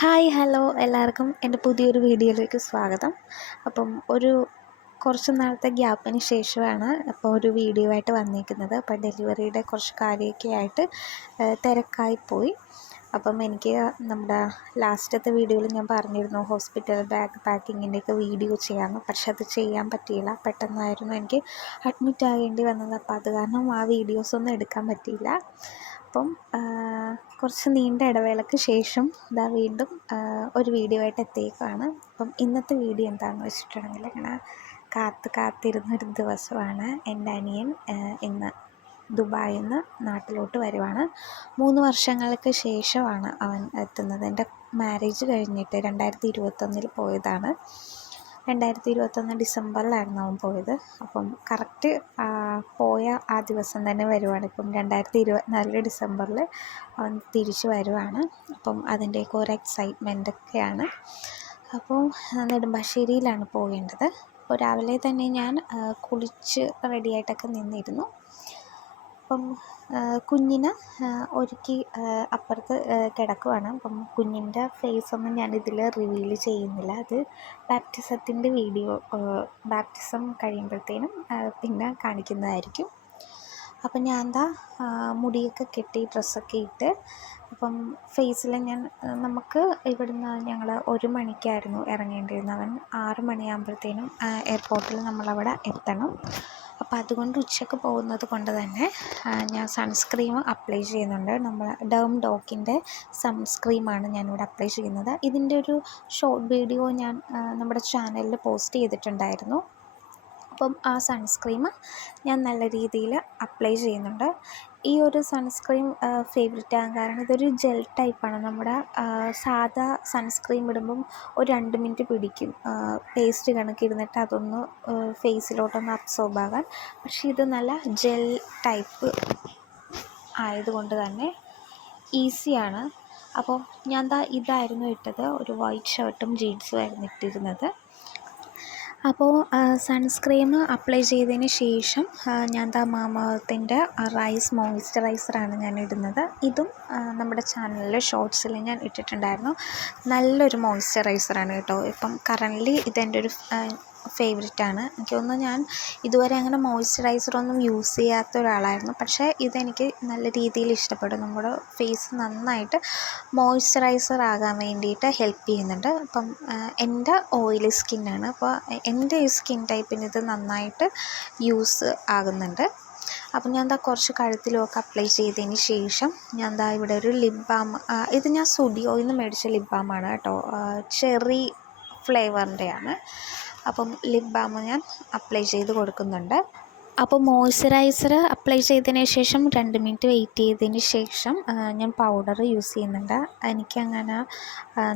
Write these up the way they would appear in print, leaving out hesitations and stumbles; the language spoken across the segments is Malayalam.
ഹായ് ഹലോ എല്ലാവർക്കും എൻ്റെ പുതിയൊരു വീഡിയോയിലേക്ക് സ്വാഗതം. കുറച്ച് നാളത്തെ ഗ്യാപ്പിന് ശേഷമാണ് ഒരു വീഡിയോ ആയിട്ട് വന്നിരിക്കുന്നത്. ഡെലിവറിയുടെ കുറച്ച് കാര്യമൊക്കെ ആയിട്ട് തിരക്കായിപ്പോയി. എനിക്ക് നമ്മുടെ ലാസ്റ്റത്തെ വീഡിയോയിൽ ഞാൻ പറഞ്ഞിരുന്നു ഹോസ്പിറ്റൽ ബാഗ് പാക്കിങ്ങിൻ്റെയൊക്കെ വീഡിയോ ചെയ്യാമെന്ന്. പക്ഷെ അത് ചെയ്യാൻ പറ്റിയില്ല. പെട്ടെന്നായിരുന്നു എനിക്ക് അഡ്മിറ്റ് ആകേണ്ടി വന്നത്. അത് കാരണം ആ വീഡിയോസൊന്നും എടുക്കാൻ പറ്റിയില്ല. കുറച്ച് നീണ്ട ഇടവേളയ്ക്ക് ശേഷം വീണ്ടും ഒരു വീഡിയോ ആയിട്ട് എത്തിയേക്കുവാണ്. ഇന്നത്തെ വീഡിയോ എന്താണെന്ന് വെച്ചിട്ടുണ്ടെങ്കിൽ ഇങ്ങനെ കാത്തിരുന്നൊരു ദിവസമാണ്. എൻ്റെ അനിയൻ ഇന്ന് ദുബായിൽ നിന്ന് നാട്ടിലോട്ട് വരുവാണ്. 3 വർഷങ്ങൾക്ക് ശേഷമാണ് അവൻ എത്തുന്നത്. എൻ്റെ മാരേജ് കഴിഞ്ഞിട്ട് 2021 പോയതാണ്. 2021 ഡിസംബറിലായിരുന്നു അവൻ പോയത്. കറക്റ്റ് പോയ ആ ദിവസം തന്നെ വരുവാണ്. 2024 ഡിസംബറിൽ അവൻ തിരിച്ച് വരുവാണ്. അതിൻ്റെയൊക്കെ ഒരു എക്സൈറ്റ്മെൻറ്റൊക്കെയാണ്. നെടുമ്പാശ്ശേരിയിലാണ് പോകേണ്ടത്. രാവിലെ തന്നെ ഞാൻ കുളിച്ച് റെഡിയായിട്ടൊക്കെ നിന്നിരുന്നു. കുഞ്ഞിനെ ഒരുക്കി അപ്പുറത്ത് കിടക്കുവാണ്. കുഞ്ഞിൻ്റെ ഫേസൊന്നും ഞാനിതിൽ റിവീൽ ചെയ്യുന്നില്ല. അത് ബാപ്റ്റിസം കഴിയുമ്പോഴത്തേനും പിന്നെ കാണിക്കുന്നതായിരിക്കും. ഞാൻ മുടിയൊക്കെ കെട്ടി ഡ്രസ്സൊക്കെ ഇട്ട് ഫേസിൽ നമുക്ക് ഇവിടുന്ന് ഞങ്ങൾ 1 മണിക്കായിരുന്നു ഇറങ്ങേണ്ടിയിരുന്നത്. അവൻ 6 മണിയാകുമ്പോഴത്തേനും എയർപോർട്ടിൽ നമ്മളവിടെ എത്തണം. അതുകൊണ്ട് ഉച്ചയ്ക്ക് പോകുന്നത് കൊണ്ട് തന്നെ ഞാൻ സൺസ്ക്രീം അപ്ലൈ ചെയ്യുന്നുണ്ട്. ഡേം ഡോക്കിൻ്റെ സൺസ്ക്രീമാണ് ഞാനിവിടെ അപ്ലൈ ചെയ്യുന്നത്. ഇതിൻ്റെ ഒരു ഷോർട്ട് വീഡിയോ ഞാൻ നമ്മുടെ ചാനലിൽ പോസ്റ്റ് ചെയ്തിട്ടുണ്ടായിരുന്നു. ആ സൺസ്ക്രീം ഞാൻ നല്ല രീതിയിൽ അപ്ലൈ ചെയ്യുന്നുണ്ട്. ഈ ഒരു സൺസ്ക്രീം ഫേവറേറ്റ് ആകാൻ കാരണം ഇതൊരു ജെൽ ടൈപ്പാണ്. നമ്മുടെ സാധാ സൺസ്ക്രീം ഇടുമ്പം ഒരു 2 മിനിറ്റ് പിടിക്കും പേസ്റ്റ് കണക്കിരുന്നിട്ട് അതൊന്ന് ഫേസിലോട്ടൊന്ന് അബ്സോർബ് ആകാൻ. പക്ഷേ ഇത് നല്ല ജെൽ ടൈപ്പ് ആയതുകൊണ്ട് തന്നെ ഈസിയാണ്. ഞാൻ ഇതായിരുന്നു ഇട്ടത്. ഒരു വൈറ്റ് ഷർട്ടും ജീൻസും ആയിരുന്നു ഇട്ടിരുന്നത്. സൺസ്ക്രീം അപ്ലൈ ചെയ്തതിന് ശേഷം ഞാൻ മാമ-എർത്തിൻ്റെ റൈസ് മോയ്സ്ചറൈസറാണ് ഞാൻ ഇടുന്നത്. ഇതും നമ്മുടെ ചാനലിൽ ഷോർട്സിൽ ഞാൻ ഇട്ടിട്ടുണ്ടായിരുന്നു. നല്ലൊരു മോയ്സ്ചറൈസറാണ് കേട്ടോ. കറൻ്റ്ലി ഇതെൻ്റെ ഒരു ഫേവറേറ്റാണ്. എനിക്ക് തോന്നുന്നു ഞാൻ ഇതുവരെ അങ്ങനെ മോയ്സ്ചറൈസറൊന്നും യൂസ് ചെയ്യാത്ത ഒരാളായിരുന്നു. പക്ഷേ ഇതെനിക്ക് നല്ല രീതിയിൽ ഇഷ്ടപ്പെടും. നമ്മുടെ ഫേസ് നന്നായിട്ട് മോയ്സ്ചറൈസർ ആകാൻ വേണ്ടിയിട്ട് ഹെൽപ്പ് ചെയ്യുന്നുണ്ട്. എൻ്റെ ഓയിലി സ്കിന്നാണ്. എൻ്റെ ഈ സ്കിൻ ടൈപ്പിന് ഇത് നന്നായിട്ട് യൂസ് ആകുന്നുണ്ട്. ഞാൻ കുറച്ച് കഴുത്തിലൊക്കെ അപ്ലൈ ചെയ്തതിന് ശേഷം ഞാൻ ഇവിടെ ഒരു ലിപ് ബാം, ഇത് ഞാൻ സ്റ്റുഡിയോയിൽ നിന്ന് മേടിച്ച ലിപ് ബാമാണ് കേട്ടോ. ചെറി ഫ്ലേവറിൻ്റെയാണ്. ലിപ് ബാം ഞാൻ അപ്ലൈ ചെയ്ത് കൊടുക്കുന്നുണ്ട്. മോയ്സ്ചറൈസർ അപ്ലൈ ചെയ്തതിന് ശേഷം 2 മിനിറ്റ് വെയിറ്റ് ചെയ്തതിന് ശേഷം ഞാൻ പൗഡർ യൂസ് ചെയ്യുന്നുണ്ട്. എനിക്കങ്ങനെ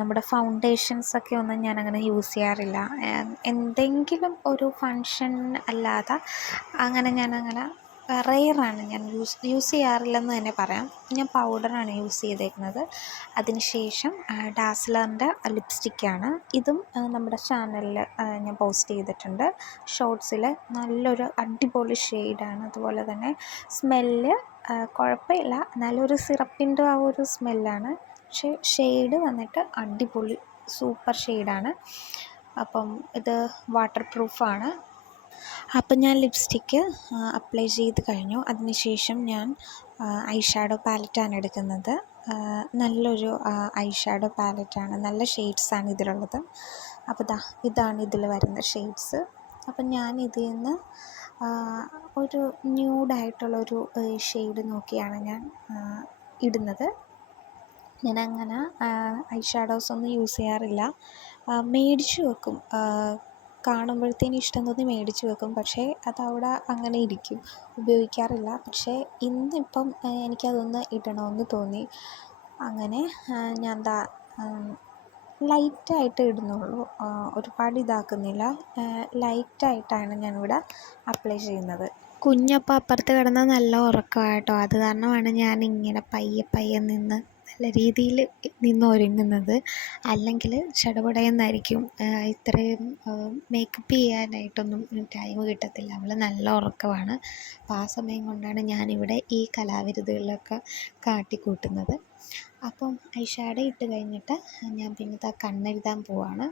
നമ്മുടെ ഫൗണ്ടേഷൻസൊക്കെ ഒന്നും ഞാനങ്ങനെ യൂസ് ചെയ്യാറില്ല. എന്തെങ്കിലും ഒരു ഫങ്ഷൻ അല്ലാതെ ഞാനങ്ങനെ റെയറാണ്. ഞാൻ യൂസ് ചെയ്യാറില്ലെന്ന് തന്നെ പറയാം. ഞാൻ പൗഡറാണ് യൂസ് ചെയ്തേക്കുന്നത്. അതിനുശേഷം ഡാസ്ലറിൻ്റെ ലിപ്സ്റ്റിക്കാണ്. ഇതും നമ്മുടെ ചാനലിൽ ഞാൻ പോസ്റ്റ് ചെയ്തിട്ടുണ്ട് ഷോർട്സിൽ. നല്ലൊരു അടിപൊളി ഷെയ്ഡാണ്. അതുപോലെ തന്നെ സ്മെല്ല് കുഴപ്പമില്ല. നല്ലൊരു സിറപ്പിൻ്റെ ആ ഒരു സ്മെല്ലാണ്. പക്ഷേ ഷെയ്ഡ് വന്നിട്ട് അടിപൊളി സൂപ്പർ ഷെയ്ഡാണ്. ഇത് വാട്ടർ പ്രൂഫാണ്. ഞാൻ ലിപ്സ്റ്റിക്ക് അപ്ലൈ ചെയ്ത് കഴിഞ്ഞു. അതിനുശേഷം ഞാൻ ഐ ഷാഡോ പാലറ്റാണ് എടുക്കുന്നത്. നല്ലൊരു ഐ ഷാഡോ പാലറ്റാണ്. നല്ല ഷെയ്ഡ്സാണ് ഇതിലുള്ളത്. ഇതാണ് ഇതിൽ വരുന്ന ഷെയ്ഡ്സ്. ഞാൻ ഇതിൽ നിന്ന് ഒരു ന്യൂഡായിട്ടുള്ളൊരു ഷെയ്ഡ് നോക്കിയാണ് ഞാൻ ഇടുന്നത്. ഞാനങ്ങനെ ഐ ഷാഡോസൊന്നും യൂസ് ചെയ്യാറില്ല. മേടിച്ച് വെക്കും. കാണുമ്പോഴത്തേനും ഇഷ്ടം തോന്നി മേടിച്ച് വെക്കും. പക്ഷേ അതവിടെ അങ്ങനെ ഇരിക്കും, ഉപയോഗിക്കാറില്ല. പക്ഷേ ഇന്നിപ്പം എനിക്കതൊന്ന് ഇടണമെന്ന് തോന്നി. അങ്ങനെ ഞാൻ ലൈറ്റായിട്ട് ഇടുന്നുള്ളൂ. ഒരുപാട് ഇതാക്കുന്നില്ല. ലൈറ്റായിട്ടാണ് ഞാനിവിടെ അപ്ലൈ ചെയ്യുന്നത്. കുഞ്ഞപ്പം അപ്പുറത്ത് കിടന്ന് നല്ല ഉറക്കമാണ് കേട്ടോ. അത് കാരണമാണ് ഞാനിങ്ങനെ പയ്യെ നിന്ന് നല്ല രീതിയിൽ ഒരുങ്ങുന്നത്. അല്ലെങ്കിൽ ചടപടയെന്നായിരിക്കും. ഇത്രയും മേക്കപ്പ് ചെയ്യാനായിട്ടൊന്നും ടൈം കിട്ടത്തില്ല. അവൾ നല്ല ഉറക്കമാണ്. ആ സമയം കൊണ്ടാണ് ഞാനിവിടെ ഈ കലാവിരുതുകളിലൊക്കെ കാട്ടിക്കൂട്ടുന്നത്. അപ്പം ഐ ഷാഡോ ഇട്ട് കഴിഞ്ഞിട്ട് ഞാൻ പിന്നെ കണ്ണെഴുതാൻ പോവാണ്.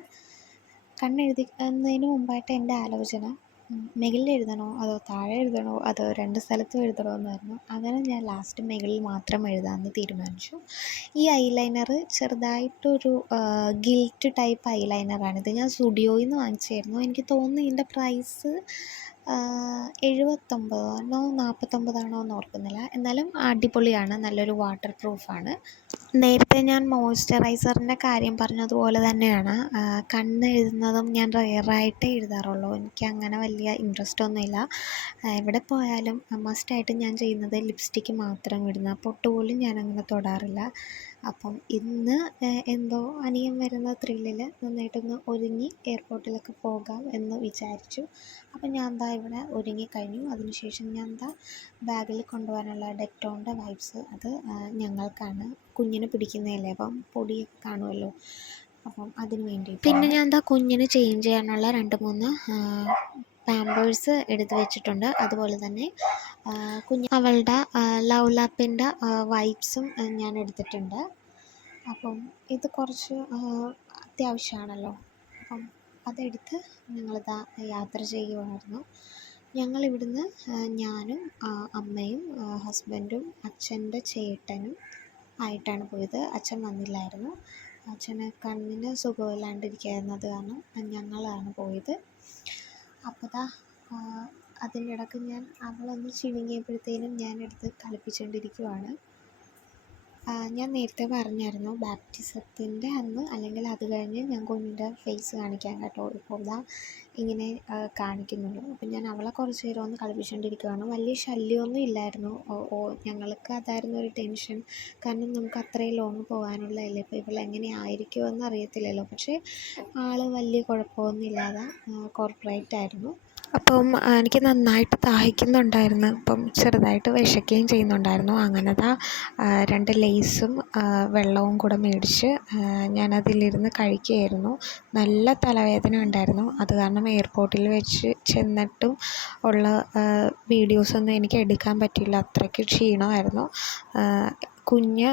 കണ്ണെഴുതുന്നതിന് മുമ്പായിട്ട് എൻ്റെ ആലോചന മുകളിൽ എഴുതണോ അതോ താഴെ എഴുതണോ അതോ രണ്ട് സ്ഥലത്തും എഴുതണോ എന്നായിരുന്നു. അങ്ങനെ ഞാൻ ലാസ്റ്റ് മുകളിൽ മാത്രം എഴുതാമെന്ന് തീരുമാനിച്ചു. ഈ ഐലൈനർ ചെറുതായിട്ടൊരു ഗിൽറ്റ് ടൈപ്പ് ഐലൈനറാണിത്. ഞാൻ സ്റ്റുഡിയോയിൽ നിന്ന് വാങ്ങിച്ചായിരുന്നു. എനിക്ക് തോന്നുന്നു ഇതിൻ്റെ പ്രൈസ് 79 49 എന്ന് ഓർക്കുന്നില്ല. എന്നാലും അടിപൊളിയാണ്, നല്ലൊരു വാട്ടർ പ്രൂഫാണ്. നേരത്തെ ഞാൻ മോയ്സ്ചറൈസറിൻ്റെ കാര്യം പറഞ്ഞതുപോലെ തന്നെയാണ് കണ്ണെഴുതുന്നതും ഞാൻ റെയറായിട്ടേ എഴുതാറുള്ളൂ. എനിക്കങ്ങനെ വലിയ ഇൻട്രസ്റ്റ് ഒന്നുമില്ല. എവിടെ പോയാലും മസ്റ്റായിട്ട് ഞാൻ ചെയ്യുന്നത് ലിപ്സ്റ്റിക്ക് മാത്രം ഇടുന്ന, പൊട്ട് പോലും ഞാനങ്ങനെ തൊടാറില്ല. അപ്പം ഇന്ന് എന്തോ അനിയൻ വരുന്ന ത്രില്ലിൽ നന്നായിട്ടൊന്ന് ഒരുങ്ങി എയർപോർട്ടിലൊക്കെ പോകാം എന്ന് വിചാരിച്ചു. അപ്പം ഞാൻ ഇവിടെ ഒരുങ്ങിക്കഴിഞ്ഞു. അതിനുശേഷം ഞാൻ ബാഗിൽ കൊണ്ടുപോകാനുള്ള ഡെറ്റോളിൻ്റെ വൈപ്സ്, അത് ഞങ്ങൾക്കാണ്. കുഞ്ഞിന് പിടിക്കുന്നതല്ലേ, അപ്പം പൊടിയൊക്കെ കാണുമല്ലോ, അപ്പം അതിന് വേണ്ടിയിട്ട്. പിന്നെ ഞാൻ കുഞ്ഞിന് ചേഞ്ച് ചെയ്യാനുള്ള 2-3 പാമ്പേഴ്സ് എടുത്ത് വെച്ചിട്ടുണ്ട്. അതുപോലെ തന്നെ അവളുടെ ലവ് ലാപ്പിൻ്റെ വൈപ്സും ഞാൻ എടുത്തിട്ടുണ്ട്. അപ്പം ഇത് കുറച്ച് അത്യാവശ്യമാണല്ലോ. അപ്പം അതെടുത്ത് ഞങ്ങളിതാ യാത്ര ചെയ്യുമായിരുന്നു. ഞങ്ങളിവിടുന്ന് ഞാനും അമ്മയും ഹസ്ബൻഡും അച്ഛൻ്റെ ചേട്ടനും ആയിട്ടാണ് പോയത്. അച്ഛൻ വന്നില്ലായിരുന്നു. അച്ഛന് കണ്ണിന് സുഖമില്ലാണ്ടിരിക്കുന്നത് കാരണം ഞങ്ങളാണ് പോയത്. അപ്പോൾ അതിൻ്റെ ഇടയ്ക്ക് അവളൊന്ന് ചിണുങ്ങിയപ്പോഴത്തേനും ഞാനെടുത്ത് കളിപ്പിച്ചുകൊണ്ടിരിക്കുവാണ്. ഞാൻ നേരത്തെ പറഞ്ഞായിരുന്നു ബാപ്റ്റിസത്തിൻ്റെ അന്ന് അല്ലെങ്കിൽ അത് കഴിഞ്ഞ് ഞാൻ കുഞ്ഞിൻ്റെ ഫേസ് കാണിക്കാൻ കേട്ടോ. ഇപ്പോൾ ഇങ്ങനെ കാണിക്കുന്നുള്ളൂ. അപ്പം ഞാൻ അവളെ കുറച്ച് നേരം ഒന്ന് കളിപ്പിച്ചുകൊണ്ടിരിക്കുകയാണ്. വലിയ ശല്യമൊന്നും ഇല്ലായിരുന്നു. ഞങ്ങൾക്ക് അതായിരുന്നു ഒരു ടെൻഷൻ. കാരണം നമുക്ക് അത്രയും ലോങ് പോകാനുള്ളതല്ലേ, ഇപ്പോൾ ഇവളെങ്ങനെ ആയിരിക്കുമെന്ന് അറിയത്തില്ലല്ലോ. പക്ഷേ ആൾ വലിയ കുഴപ്പമൊന്നും ഇല്ലാതെ കോർപ്പറേറ്റ് ആയിരുന്നു. അപ്പം എനിക്ക് നന്നായിട്ട് ദാഹിക്കുന്നുണ്ടായിരുന്നു. അപ്പം ചെറുതായിട്ട് വിശക്കുകയും ചെയ്യുന്നുണ്ടായിരുന്നു. അങ്ങനെ 2 ലേസും വെള്ളവും കൂടെ മേടിച്ച് ഞാനതിലിരുന്ന് കഴിക്കുകയായിരുന്നു. നല്ല തലവേദന ഉണ്ടായിരുന്നു. അത് കാരണം എയർപോർട്ടിൽ വെച്ച് ചെന്നിട്ടും ഉള്ള വീഡിയോസൊന്നും എനിക്ക് എടുക്കാൻ പറ്റിയില്ല. അത്രയ്ക്ക് ക്ഷീണമായിരുന്നു. കുഞ്ഞ്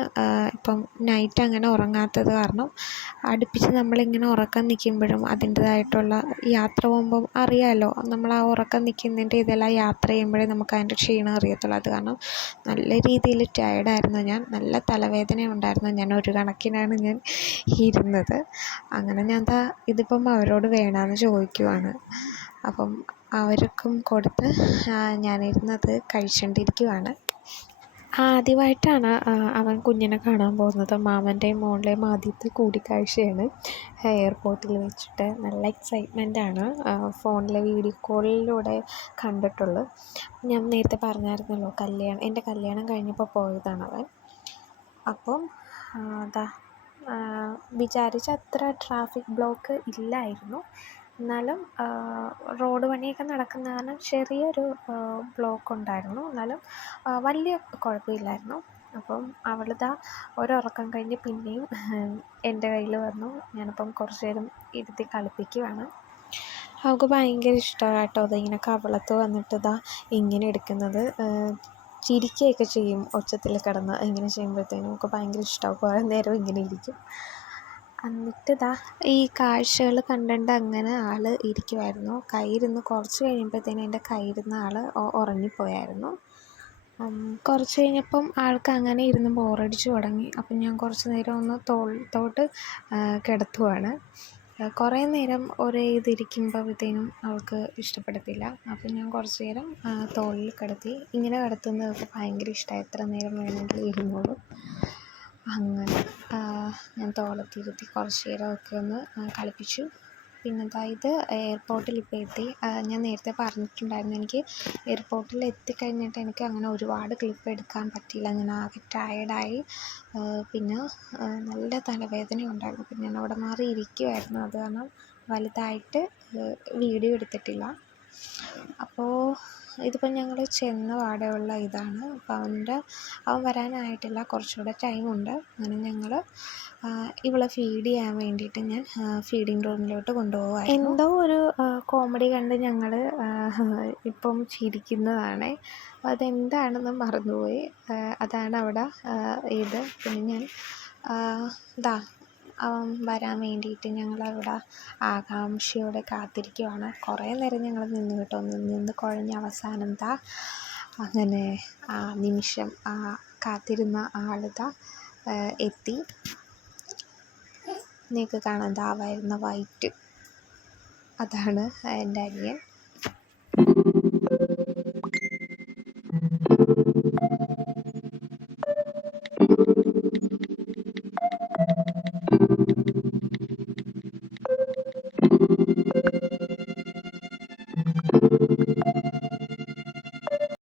ഇപ്പം നൈറ്റ് അങ്ങനെ ഉറങ്ങാത്തത് കാരണം അടുപ്പിച്ച് നമ്മളിങ്ങനെ ഉറക്കം നിൽക്കുമ്പോഴും അതിൻ്റേതായിട്ടുള്ള യാത്ര പോകുമ്പം അറിയാമല്ലോ, നമ്മൾ ആ ഉറക്കം നിൽക്കുന്നതിൻ്റെ ഇതെല്ലാം യാത്ര ചെയ്യുമ്പോഴേ നമുക്ക് അതിൻ്റെ ക്ഷീണം അറിയത്തുള്ളൂ. അത് കാരണം നല്ല രീതിയിൽ ടയേർഡായിരുന്നു ഞാൻ. നല്ല തലവേദന ഉണ്ടായിരുന്നു. ഞാൻ ഒരു കണക്കിനാണ് ഞാൻ ഇരുന്നത്. അങ്ങനെ ഞാൻ ഇതിപ്പം അവരോട് വേണമെന്ന് ചോദിക്കുവാണ്. അപ്പം അവർക്കും കൊടുത്ത് ഞാനിരുന്നത് കഴിച്ചുകൊണ്ടിരിക്കുവാണ്. ആദ്യമായിട്ടാണ് അവൻ കുഞ്ഞിനെ കാണാൻ പോകുന്നത്. മാമൻ്റെയും മോളുടെയും ആദ്യത്തെ കൂടിക്കാഴ്ചയാണ് എയർപോർട്ടിൽ വെച്ചിട്ട്. നല്ല എക്സൈറ്റ്മെൻറ്റാണ്. ഫോണിലെ വീഡിയോ കോളിലൂടെ കണ്ടിട്ടുള്ളൂ. ഞാൻ നേരത്തെ പറഞ്ഞായിരുന്നല്ലോ, എൻ്റെ കല്യാണം കഴിഞ്ഞപ്പോൾ പോയതാണവൻ. അപ്പം വിചാരിച്ച അത്ര ട്രാഫിക് ബ്ലോക്ക് ഇല്ലായിരുന്നു. എന്നാലും റോഡ് പണിയൊക്കെ നടക്കുന്ന കാരണം ചെറിയൊരു ബ്ലോക്ക് ഉണ്ടായിരുന്നു. എന്നാലും വലിയ കുഴപ്പമില്ലായിരുന്നു. അപ്പം അവൾ ഒരുറക്കം കഴിഞ്ഞ് പിന്നെയും എൻ്റെ കയ്യിൽ വന്നു. ഞാനപ്പം കുറച്ച് നേരം ഇരുത്തി കളിപ്പിക്കുവാണ്. അവൾക്ക് ഭയങ്കര ഇഷ്ടമാണ് കേട്ടോ ഇങ്ങനെ കവളത്ത് വന്നിട്ട് ഇങ്ങനെ എടുക്കുന്നത്. ചിരിക്കുകയൊക്കെ ചെയ്യും ഒച്ചത്തിൽ കിടന്ന്. ഇങ്ങനെ ചെയ്യുമ്പോഴത്തേനും ഒക്കെ ഭയങ്കര ഇഷ്ടമാവും. കുറേ നേരം ഇങ്ങനെ ഇരിക്കും. എന്നിട്ട് ഈ കാഴ്ചകൾ കണ്ടുകൊണ്ട് അങ്ങനെ ആൾ ഇരിക്കുമായിരുന്നു. കയ്യിരുന്ന് കുറച്ച് കഴിയുമ്പോഴത്തേനും എൻ്റെ കയ്യിരുന്ന ആൾ ഉറങ്ങിപ്പോയായിരുന്നു. കുറച്ച് കഴിഞ്ഞപ്പം ആൾക്ക് അങ്ങനെ ഇരുന്ന് ബോറടിച്ച് തുടങ്ങി. അപ്പം ഞാൻ കുറച്ച് നേരം ഒന്ന് തോളത്തോട്ട് കിടത്തുവാണ്. കുറേ നേരം ഒരേ ഇതിരിക്കുമ്പോഴത്തേനും അവൾക്ക് ഇഷ്ടപ്പെടത്തില്ല. അപ്പം ഞാൻ കുറച്ച് നേരം തോളിൽ കിടത്തി. ഇങ്ങനെ കിടത്തുന്നതൊക്കെ ഭയങ്കര ഇഷ്ടമായി. എത്ര നേരം വേണമെങ്കിലും ഇരുന്നോളും. അങ്ങനെ ഞാൻ തോളത്തിരുത്തി കുറച്ച് നേരമൊക്കെ ഒന്ന് കളിപ്പിച്ചു. പിന്നെ ഇത് എയർപോർട്ടിൽ ഇപ്പോൾ എത്തി. ഞാൻ നേരത്തെ പറഞ്ഞിട്ടുണ്ടായിരുന്നു, എനിക്ക് എയർപോർട്ടിൽ എത്തിക്കഴിഞ്ഞിട്ട് എനിക്ക് അങ്ങനെ ഒരുപാട് ക്ലിപ്പ് എടുക്കാൻ പറ്റിയില്ല. ഞാൻ ആകെ ടയേർഡായി. പിന്നെ നല്ല തലവേദന ഉണ്ടായിരുന്നു. പിന്നെ ഞാൻ അവിടെ മാറി ഇരിക്കുമായിരുന്നു. അത് കാരണം വലുതായിട്ട് വീഡിയോ എടുത്തിട്ടില്ല. അപ്പോൾ ഇതിപ്പോൾ ഞങ്ങൾ ചെന്ന പാടെയുള്ള ഇതാണ്. അപ്പോൾ അവൻ വരാനായിട്ടില്ല, കുറച്ചുകൂടെ ടൈമുണ്ട്. അങ്ങനെ ഞങ്ങൾ ഇവളെ ഫീഡ് ചെയ്യാൻ വേണ്ടിയിട്ട് ഞാൻ ഫീഡിങ് റൂമിലോട്ട് കൊണ്ടുപോകുമായിരുന്നു. എന്തോ ഒരു കോമഡി കണ്ട് ഞങ്ങൾ ഇപ്പം ചിരിക്കുന്നതാണ്. അതെന്താണെന്ന് മറന്നുപോയി. അതാണ് അവിടെ ഇത്. പിന്നെ ഞാൻ ഇതാ അവൻ വരാൻ വേണ്ടിയിട്ട് ഞങ്ങളവിടെ ആകാംക്ഷയോടെ കാത്തിരിക്കുവാണ്. കുറേ നേരം ഞങ്ങൾ നിന്ന് കേട്ടോ, നിന്ന് കുഴഞ്ഞ അവസാനം അങ്ങനെ ആ നിമിഷം കാത്തിരുന്ന ആളിതാ എത്തി. നിങ്ങൾക്ക് കാണാൻ വരുന്ന വൈറ്റ്, അതാണ് എൻ്റെ അനിയൻ.